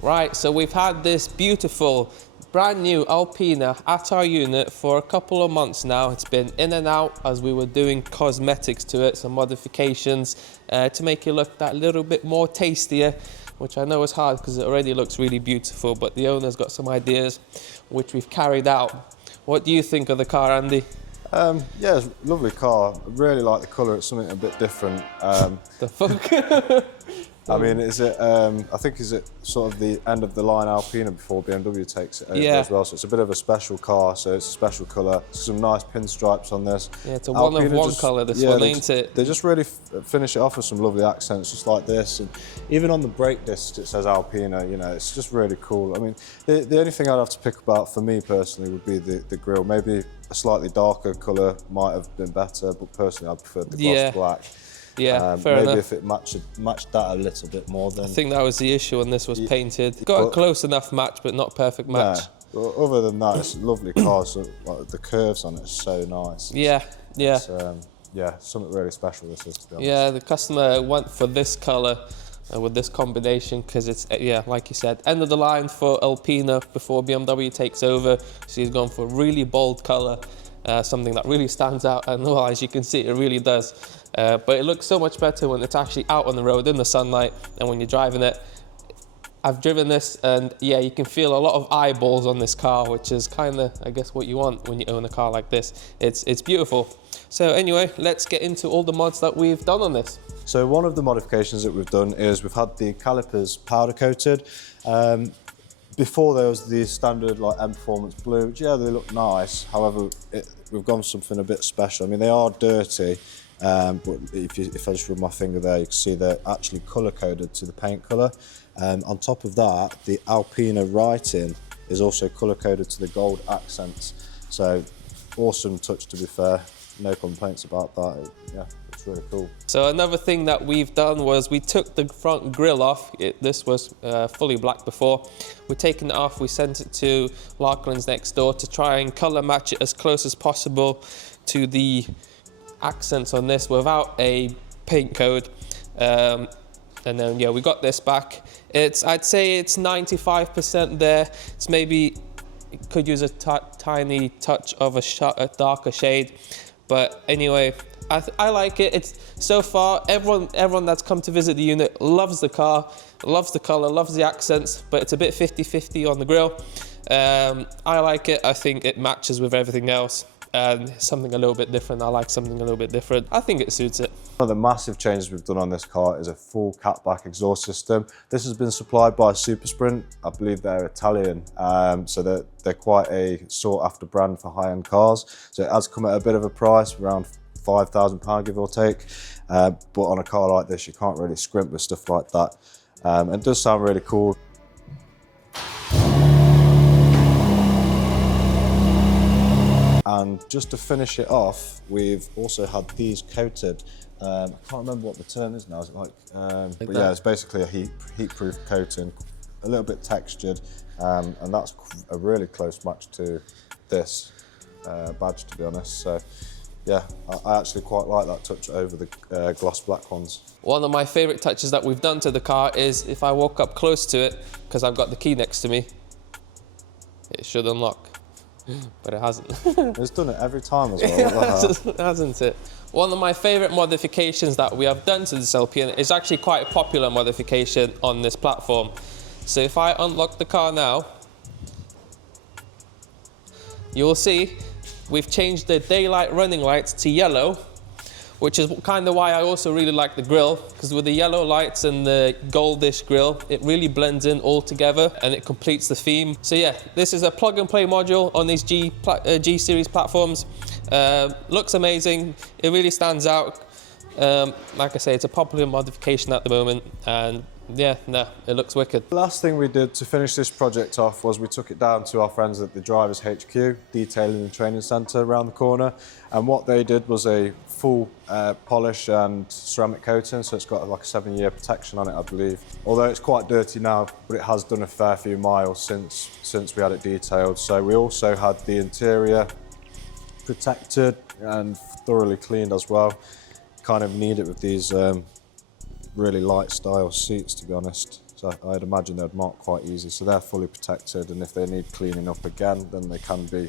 Right, so we've had this beautiful, brand new Alpina at our unit for a couple of months now. It's been in and out as we were doing cosmetics to it, some modifications to make it look that little bit more tastier, which I know is hard because it already looks really beautiful, but the owner's got some ideas which we've carried out. What do you think of the car, Andy? Yeah, it's a lovely car. I really like the colour. It's something a bit different. The fuck? I mean, is it? I think is it sort of the end of the line Alpina before BMW takes it over as well. So it's a bit of a special car. So it's a special colour. Some nice pinstripes on this. Yeah, it's a one-of-one colour. This one, ain't it? They just really finish it off with some lovely accents, just like this. And even on the brake discs, it says Alpina. You know, it's just really cool. I mean, the only thing I'd have to pick about for me personally would be the grille. Maybe a slightly darker colour might have been better, but personally, I preferred the gloss black. Yeah, fair enough. Maybe if it matched that a little bit more, then... I think that was the issue when this was painted. Got a close enough match, but not perfect match. Well, other than that, it's a lovely car. So, like, the curves on it are so nice. Yeah. It's, yeah, something really special this is, to be honest. Yeah, the customer went for this colour with this combination because it's, yeah, like you said, end of the line for Alpina before BMW takes over. So he's gone for a really bold colour, something that really stands out. And well, as you can see, it really does. But it looks so much better when it's actually out on the road in the sunlight and when you're driving it. I've driven this and yeah, you can feel a lot of eyeballs on this car, which is kind of, I guess, what you want when you own a car like this. It's beautiful. So anyway, let's get into all the mods that we've done on this. So one of the modifications that we've done is we've had the calipers powder coated. Before there was the standard like M Performance blue, which yeah, they look nice. However, we've gone for something a bit special. I mean, they are dirty. But if I just rub my finger there, you can see they're actually colour coded to the paint colour. On top of that, the Alpina writing is also colour coded to the gold accents. So awesome touch, to be fair. No complaints about that. Yeah, it's really cool. So another thing that we've done was we took the front grille off. This was fully black before. We've taken it off. We sent it to Larklands next door to try and colour match it as close as possible to the accents on this without a paint code. And then yeah, we got this back. I'd say it's 95% there. It's maybe could use a tiny touch of a darker shade, but anyway, I like it. It's so far everyone that's come to visit the unit loves the car, loves the color, loves the accents, but it's a bit 50-50 on the grille. I like it. I think it matches with everything else. And something a little bit different. I like something a little bit different. I think it suits it. One of the massive changes we've done on this car is a full catback exhaust system. This has been supplied by Super Sprint. I believe they're Italian, so they're quite a sought after brand for high-end cars. So it has come at a bit of a price, around £5,000 give or take. But on a car like this, you can't really scrimp with stuff like that. It does sound really cool. And just to finish it off, we've also had these coated. I can't remember what the term is now. Is it like but yeah, it's basically a heat-proof coating, a little bit textured, and that's a really close match to this badge, to be honest. So yeah, I actually quite like that touch over the gloss black ones. One of my favourite touches that we've done to the car is if I walk up close to it, because I've got the key next to me, it should unlock. But it hasn't. It's done it every time as well. Hasn't it? One of my favourite modifications that we have done to this Alpina is actually quite a popular modification on this platform. So if I unlock the car now, you will see we've changed the daylight running lights to yellow, which is kind of why I also really like the grille, because with the yellow lights and the goldish grille, it really blends in all together and it completes the theme. So yeah, this is a plug and play module on these G series platforms. Looks amazing, it really stands out. Like I say, it's a popular modification at the moment, and yeah, no, it looks wicked. The last thing we did to finish this project off was we took it down to our friends at the Drivers HQ, Detailing and Training Centre around the corner, and what they did was a full polish and ceramic coating, so it's got like a 7-year protection on it, I believe. Although it's quite dirty now, but it has done a fair few miles since we had it detailed. So we also had the interior protected and thoroughly cleaned as well. Kind of need it with these really light style seats, to be honest. So I'd imagine they'd mark quite easy. So they're fully protected, and if they need cleaning up again, then they can be,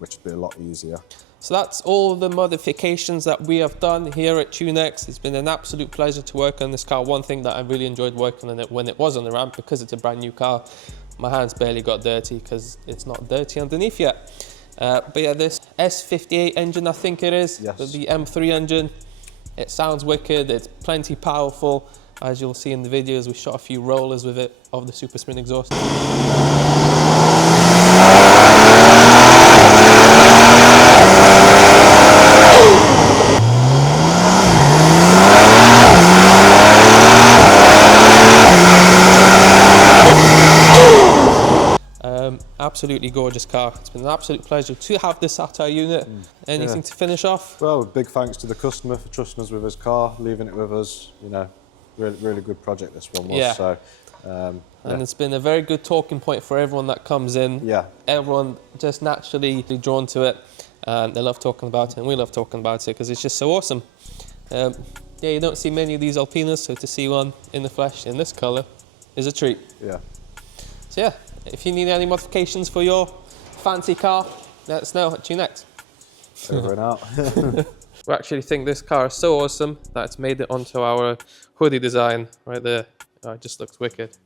which would be a lot easier. So that's all the modifications that we have done here at TuneX. It's been an absolute pleasure to work on this car. One thing that I really enjoyed working on it when it was on the ramp, because it's a brand new car, my hands barely got dirty because it's not dirty underneath yet. But yeah, this S58 engine, I think it is, yes, the M3 engine, it sounds wicked, it's plenty powerful. As you'll see in the videos, we shot a few rollers with it of the Super Sprint exhaust. Absolutely gorgeous car. It's been an absolute pleasure to have this at our unit. Anything to finish off? Well, big thanks to the customer for trusting us with his car, leaving it with us. You know, really good project this one was. Yeah. So, and it's been a very good talking point for everyone that comes in. Yeah. Everyone just naturally drawn to it, and they love talking about it, and we love talking about it because it's just so awesome. Yeah, you don't see many of these Alpinas, so to see one in the flesh in this colour is a treat. Yeah. So yeah, if you need any modifications for your fancy car, let us know at TuneX. Over and out. We actually think this car is so awesome that it's made it onto our hoodie design right there. Oh, it just looks wicked.